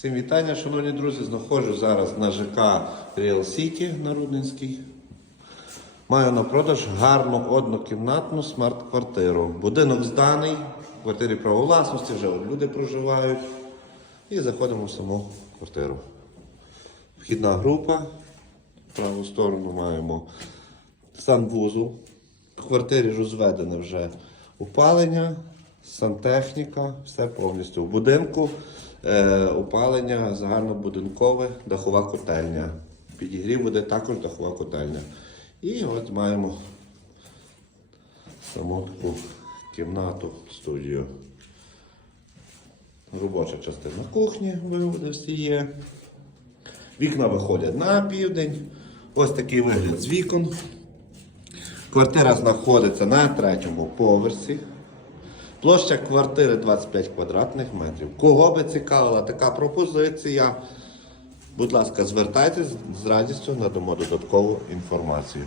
Всім вітання, шановні друзі. Знаходжу зараз на ЖК Real City на Рудненській. Маю на продаж гарну однокімнатну смарт-квартиру. Будинок зданий, в квартирі право власності, вже люди проживають. І заходимо в саму квартиру. Вхідна група. В праву сторону маємо санвузол. В квартирі розведене вже опалення, сантехніка, все повністю. В будинку е, опалення загальнобудинкове, дахова котельня. Підігрів буде також дахова котельня. І от маємо саму таку кімнату, студію. Робоча частина кухні, виводи всі є. Вікна виходять на південь. Ось такий вигляд з вікон. Квартира знаходиться на третьому поверсі. Площа квартири 25 квадратних метрів. Кого би цікавила така пропозиція? Будь ласка, звертайтесь з радістю надамо додаткову інформацію.